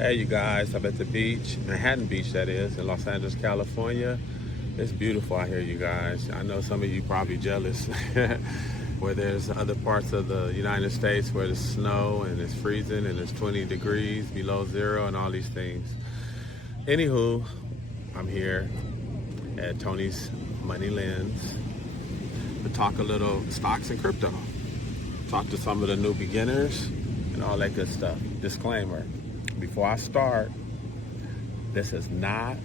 Hey, you guys, I'm at the beach, Manhattan Beach, that is, in Los Angeles, California. It's beautiful out here, you guys. I know some of you probably jealous where there's other parts of the United States where there's snow and it's freezing and it's 20 degrees below zero and all these things. Anywho, I'm here at Tony's Money Lens to talk a little stocks and crypto. Talk to some of the new beginners and all that good stuff. Disclaimer. Before I start, this is not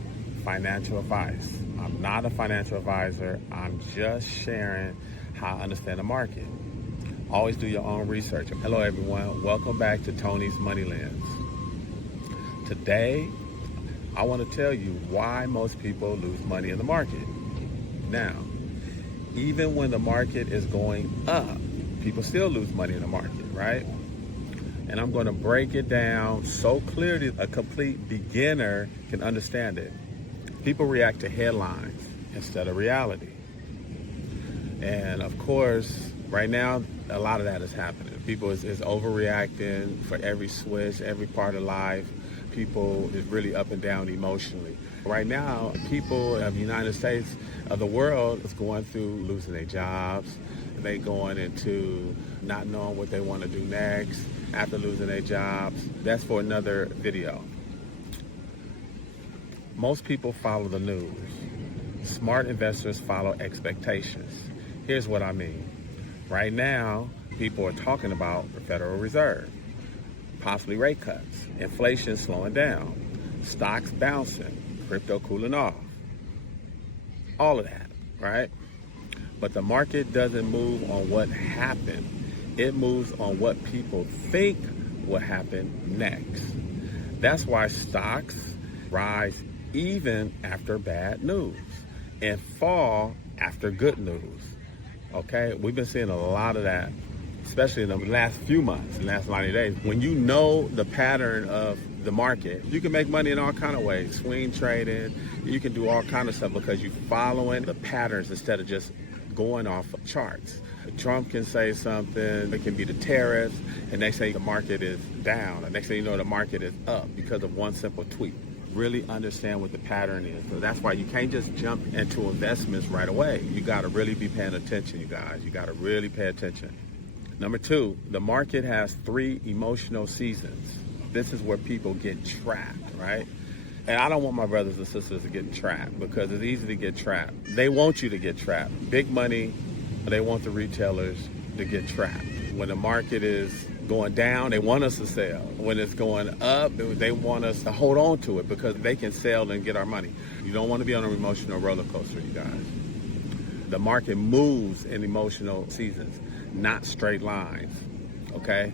financial advice. I'm not a financial advisor. I'm just sharing how I understand the market. Always do your own research. Hello, everyone. Welcome back to Tony's Money Lens. Today, I want to tell you why most people lose money in the market. Now, even when the market is going up, people still lose money in the market, right? And I'm going to break it down so clearly a complete beginner can understand it. People react to headlines instead of reality. And of course, right now, a lot of that is happening. People is overreacting for every switch, every part of life. People is really up and down emotionally. Right now, people of the United States, of the world, is going through losing their jobs. They going into not knowing what they want to do next after losing their jobs. That's for another video. Most people follow the news. Smart investors follow expectations. Here's what I mean. Right now, people are talking about the Federal Reserve, possibly rate cuts, inflation slowing down, stocks bouncing, crypto cooling off, all of that, right? But the market doesn't move on what happened. It moves on what people think will happen next. That's why stocks rise even after bad news and fall after good news. Okay? We've been seeing a lot of that, especially in the last few months, the last 90 days. When you know the pattern of the market, you can make money in all kind of ways. Swing trading, you can do all kind of stuff because you're following the patterns instead of just going off of charts. Trump can say something, it can be the tariffs, and next thing the market is down. The next thing you know, the market is up because of one simple tweet. Really understand what the pattern is. So that's why you can't just jump into investments right away. You got to really be paying attention, you guys. You got to really pay attention. Number two, the market has 3 emotional seasons. This is where people get trapped, right? And I don't want my brothers and sisters to get trapped because it's easy to get trapped. They want you to get trapped. Big money, they want the retailers to get trapped. When the market is going down, they want us to sell. When it's going up, they want us to hold on to it because they can sell and get our money. You don't want to be on an emotional roller coaster, you guys. The market moves in emotional seasons, not straight lines, okay?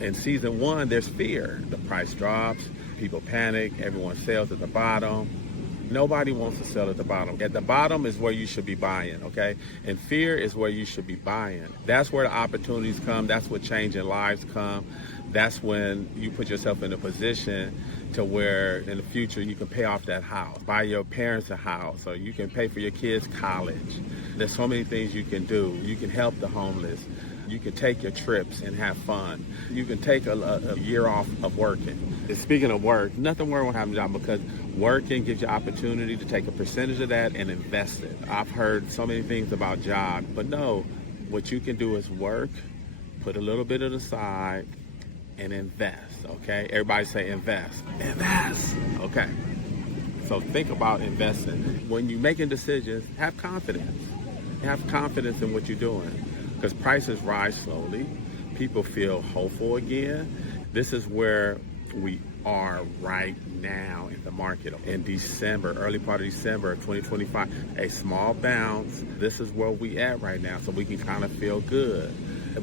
In season 1, there's fear. The price drops, people panic, everyone sells at the bottom. Nobody wants to sell at the bottom. At the bottom is where you should be buying, okay? And fear is where you should be buying. That's where the opportunities come. That's where changing lives come. That's when you put yourself in a position to where in the future you can pay off that house, buy your parents a house, or you can pay for your kids' college. There's so many things you can do. You can help the homeless. You can take your trips and have fun. You can take a year off of working. And speaking of work, nothing wrong with having a job because working gives you opportunity to take a percentage of that and invest it. I've heard so many things about jobs, but no, what you can do is work, put a little bit of the side, and invest, okay? Everybody say invest. Invest, okay. So think about investing. When you're making decisions, have confidence. Have confidence in what you're doing. Because prices rise slowly, people feel hopeful again. This is where we are right now in the market. In December, early part of December of 2025, a small bounce. This is where we at right now, so we can kind of feel good.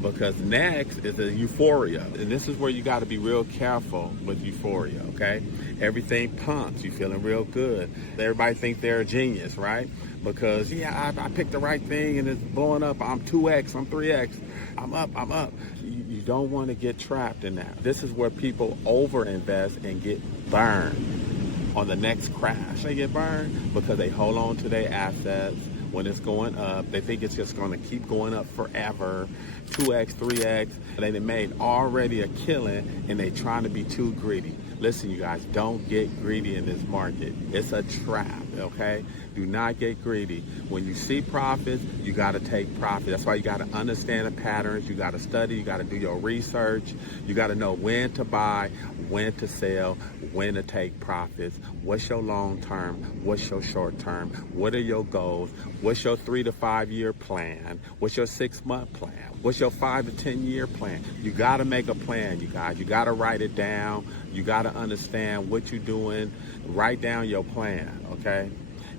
Because next is a euphoria. And this is where you got to be real careful with euphoria, okay? Everything pumps. You're feeling real good. Everybody thinks they're a genius, right? Because, yeah, I picked the right thing and it's blowing up. I'm 2X, I'm 3X. I'm up. You don't want to get trapped in that. This is where people overinvest and get burned on the next crash. They get burned because they hold on to their assets. When it's going up, they think it's just going to keep going up forever. 2X, 3X. They made already a killing and they trying to be too greedy. Listen, you guys, don't get greedy in this market. It's a trap, okay? Do not get greedy. When you see profits, you got to take profit. That's why you got to understand the patterns. You got to study. You got to do your research. You got to know when to buy, when to sell, when to take profits. What's your long term? What's your short term? What are your goals? What's your 3 to 5 year plan? What's your 6-month plan? What's your 5 to 10 year plan? You got to make a plan, you guys. You got to write it down. You got to understand what you're doing. Write down your plan, okay?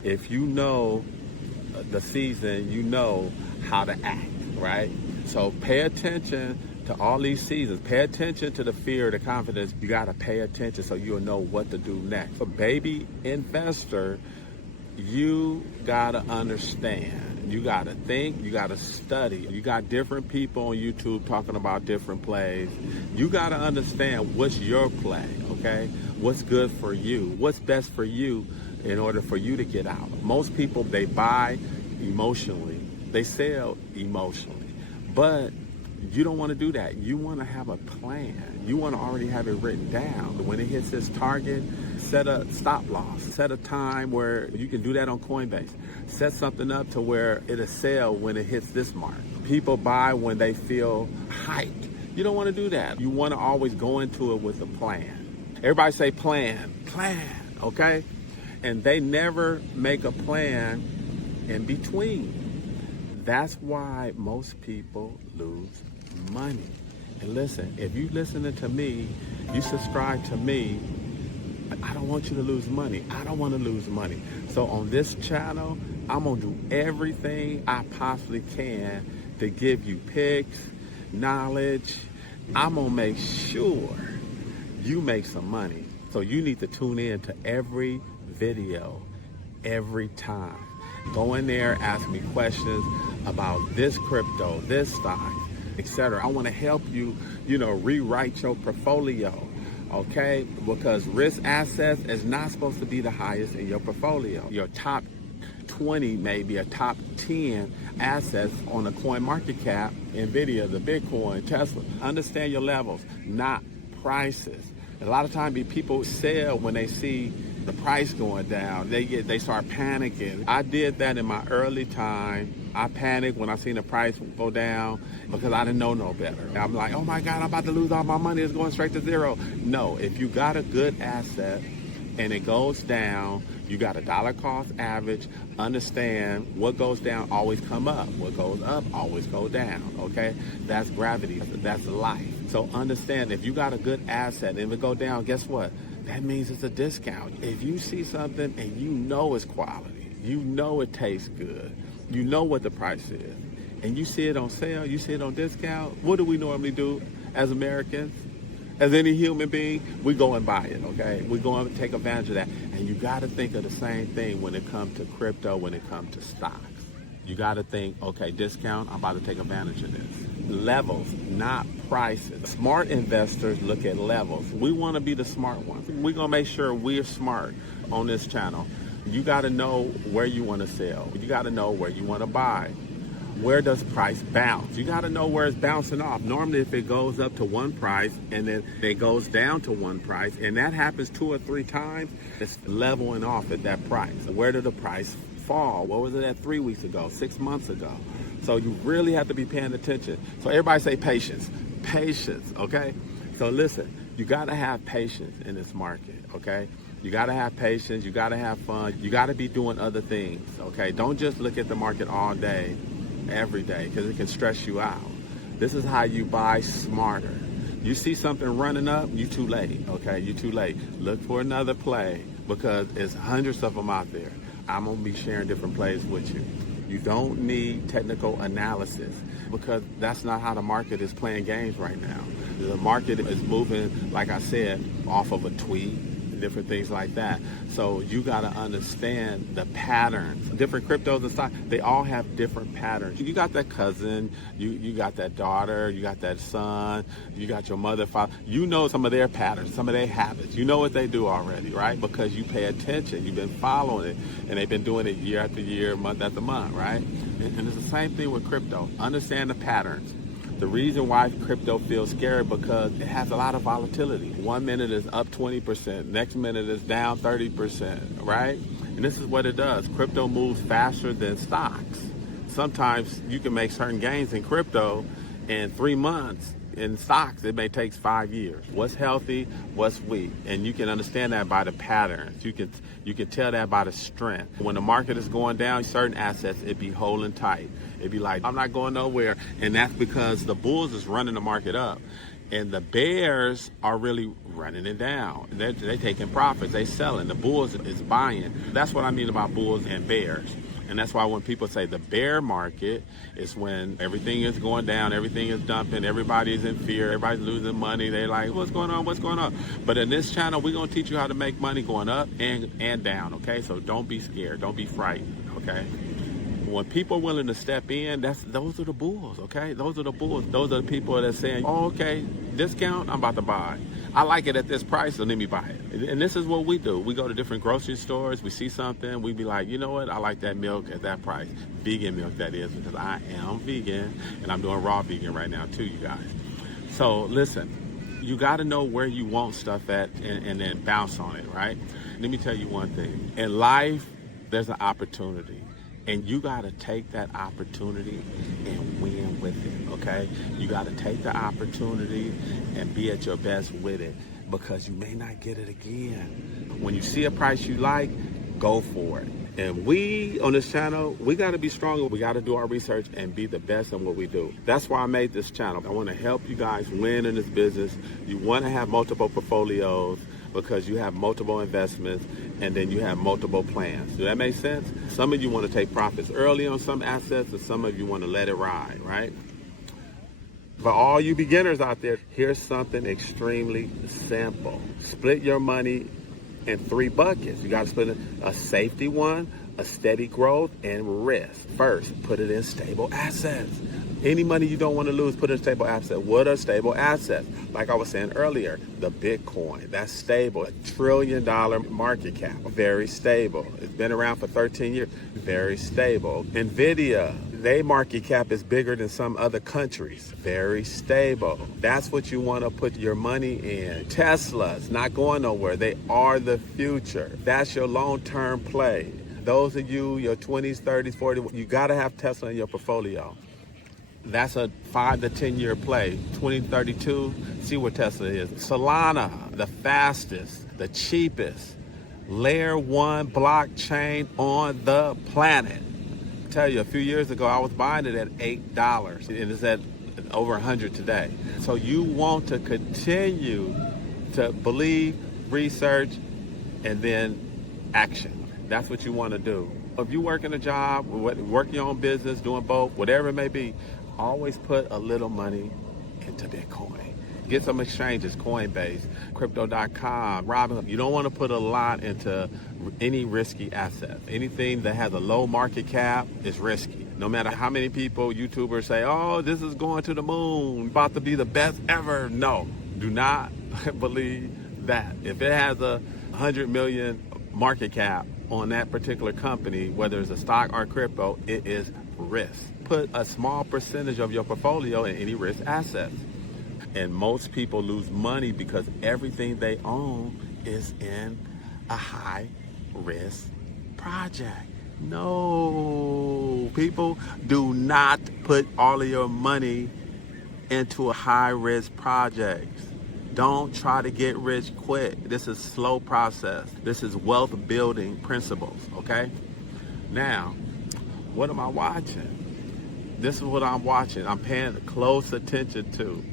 If you know the season, you know how to act, right? So pay attention to all these seasons. Pay attention to the fear, the confidence. You got to pay attention so you'll know what to do next. For baby investor, you got to understand. You got to think. You got to study. You got different people on YouTube talking about different plays. You got to understand what's your play, okay? What's good for you? What's best for you in order for you to get out? Most people, they buy emotionally. They sell emotionally. But you don't want to do that. You want to have a plan. You want to already have it written down. When it hits its target, set a stop loss. Set a time where you can do that on Coinbase. Set something up to where it'll sell when it hits this mark. People buy when they feel hyped. You don't want to do that. You want to always go into it with a plan. Everybody say plan, okay? And they never make a plan in between. That's why most people lose money. And listen, if you listening to me, you subscribe to me, I don't want you to lose money. I don't want to lose money. So on this channel, I'm going to do everything I possibly can to give you picks, knowledge. I'm going to make sure you make some money. So you need to tune in to every video, every time. Go in there, ask me questions about this crypto, this stock, etc. I want to help you, rewrite your portfolio. Okay, because risk assets is not supposed to be the highest in your portfolio. Your top 20, maybe a top 10 assets on the coin market cap, Nvidia, the Bitcoin, Tesla. Understand your levels, not prices. A lot of times people sell when they see the price going down. They start panicking. I did that in my early time. I panicked when I seen the price go down because I didn't know no better. I'm like, oh my God, I'm about to lose all my money. It's going straight to zero. No, if you got a good asset and it goes down, you got a dollar cost average. Understand what goes down always come up. What goes up always go down, okay? That's gravity. That's life. So understand if you got a good asset and if it go down, guess what? That means it's a discount. If you see something and you know it's quality, you know it tastes good, you know what the price is, and you see it on sale, you see it on discount, what do we normally do as Americans? As any human being, we go and buy it, okay? We go and take advantage of that. And you got to think of the same thing when it comes to crypto, when it comes to stocks. You got to think, okay, discount, I'm about to take advantage of this. Levels, not prices. Smart investors look at levels. We want to be the smart ones. We're going to make sure we're smart on this channel. You got to know where you want to sell. You got to know where you want to buy. Where does price bounce? You got to know where it's bouncing off. Normally, if it goes up to one price and then it goes down to one price, and that happens 2 or 3 times, it's leveling off at that price. Where did the price fall? What was it at 3 weeks ago, 6 months ago? So you really have to be paying attention. So everybody say patience. Patience, okay? So listen, you got to have patience in this market, okay? You got to have patience. You got to have fun. You got to be doing other things, okay? Don't just look at the market all day, every day, because it can stress you out. This is how you buy smarter. You see something running up, you too late, okay? You too late. Look for another play because there's hundreds of them out there. I'm going to be sharing different plays with you. You don't need technical analysis because that's not how the market is playing games right now. The market is moving, like I said, off of a tweet, different things like that. So you got to understand the patterns. Different cryptos and stocks, they all have different patterns. You got that cousin, you got that daughter, you got that son, you got your mother, father. You know some of their patterns, some of their habits. You know what they do already, right? Because you pay attention. You've been following it, and they've been doing it year after year, month after month, right? And it's the same thing with crypto. Understand the patterns. The reason why crypto feels scary because it has a lot of volatility. 1 minute is up 20%, next minute is down 30%, right? And this is what it does. Crypto moves faster than stocks. Sometimes you can make certain gains in crypto in 3 months. In stocks, it may take 5 years. What's healthy, what's weak, and you can understand that by the patterns. You can tell that by the strength. When the market is going down, certain assets it be holding tight. It be like, I'm not going nowhere, and that's because the bulls is running the market up, and the bears are really running it down. They're taking profits. They selling. The bulls is buying. That's what I mean about bulls and bears. And that's why when people say the bear market is when everything is going down, everything is dumping, everybody's in fear, everybody's losing money. They're like, what's going on? What's going on? But in this channel, we're going to teach you how to make money going up and down, okay? So don't be scared. Don't be frightened, okay? When people are willing to step in, those are the bulls, okay? Those are the bulls. Those are the people that are saying, oh, okay, discount, I'm about to buy. I like it at this price, so let me buy it. And this is what we do. We go to different grocery stores, we see something, we be like, you know what, I like that milk at that price. Vegan milk, that is, because I am vegan, and I'm doing raw vegan right now too, you guys. So listen, you got to know where you want stuff at and then bounce on it, right? Let me tell you one thing. In life, there's an opportunity. And you got to take that opportunity and win with it, okay? You got to take the opportunity and be at your best with it because you may not get it again. When you see a price you like, go for it. And we, on this channel, we got to be stronger. We got to do our research and be the best in what we do. That's why I made this channel. I want to help you guys win in this business. You want to have multiple portfolios because you have multiple investments and then you have multiple plans. Does that make sense? Some of you want to take profits early on some assets and some of you want to let it ride, right? For all you beginners out there, here's something extremely simple. Split your money in 3 buckets. You got to split a safety one, a steady growth, and risk. First, put it in stable assets. Any money you don't want to lose, put in stable assets. What are stable assets? Like I was saying earlier, the Bitcoin, that's stable. $1 trillion market cap, very stable. It's been around for 13 years, very stable. Nvidia, their market cap is bigger than some other countries, very stable. That's what you want to put your money in. Tesla's not going nowhere. They are the future. That's your long-term play. Those of you, your 20s, 30s, 40s, you got to have Tesla in your portfolio. That's a 5 to 10 year play. 2032, see where Tesla is. Solana, the fastest, the cheapest, layer 1 blockchain on the planet. I tell you, a few years ago, I was buying it at $8 and it's at over 100 today. So you want to continue to believe, research, and then action. That's what you want to do. If you work in a job, work your own business, doing both, whatever it may be, always put a little money into Bitcoin. Get some exchanges, Coinbase, Crypto.com, Robinhood. You don't want to put a lot into any risky assets. Anything that has a low market cap is risky. No matter how many people, YouTubers say, oh, this is going to the moon, about to be the best ever. No, do not believe that. If it has a 100 million market cap on that particular company, whether it's a stock or crypto, it is risk. Put a small percentage of your portfolio in any risk assets. And most people lose money because everything they own is in a high risk project. No, people, do not put all of your money into a high risk project. Don't try to get rich quick. This is a slow process. This is wealth building principles, okay? Now, what am I watching? This is what I'm watching. I'm paying close attention to.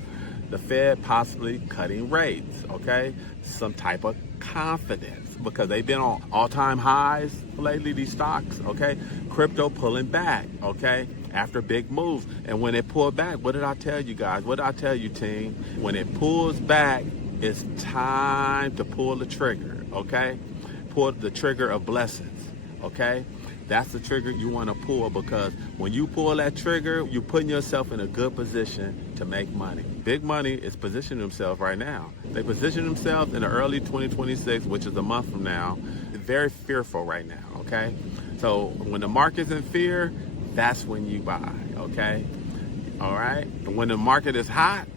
The Fed possibly cutting rates, okay? Some type of confidence because they've been on all-time highs lately, these stocks, okay? Crypto pulling back, okay? After big moves. And when it pulled back, what did I tell you guys? What did I tell you, team? When it pulls back, it's time to pull the trigger, okay? Pull the trigger of blessings, okay? That's the trigger you want to pull because when you pull that trigger, you're putting yourself in a good position to make money. Big money is positioning themselves right now. They position themselves in the early 2026, which is a month from now. Very fearful right now, okay? So when the market's in fear, that's when you buy, okay? All right. And when the market is hot,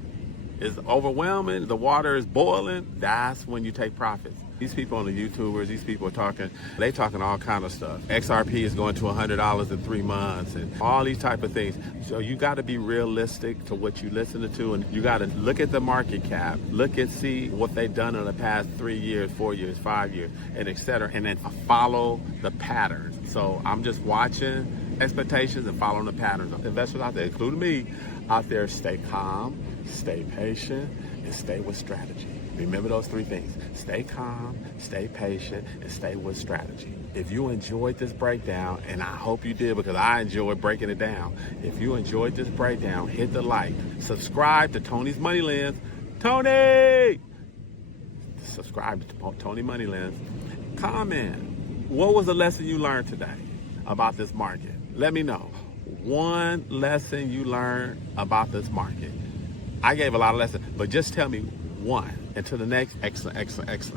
is overwhelming, the water is boiling, that's when you take profits. These people on the YouTubers, these people are talking, they talking all kind of stuff. XRP is going to $100 in 3 months and all these type of things. So you got to be realistic to what you listen to, and you got to look at the market cap, look and see what they've done in the past 3 years, 4 years, 5 years, and et cetera, and then follow the patterns. So I'm just watching expectations and following the patterns. Investors out there, including me, out there, stay calm, stay patient, and stay with strategy. Remember those 3 things. Stay calm, stay patient, and stay with strategy. If you enjoyed this breakdown, and I hope you did because I enjoyed breaking it down. If you enjoyed this breakdown, hit the like. Subscribe to Tony's Money Lens. Tony! Subscribe to Tony Money Lens. Comment. What was the lesson you learned today about this market? Let me know. One lesson you learned about this market. I gave a lot of lessons, but just tell me one. Until the next, excellent, excellent, excellent.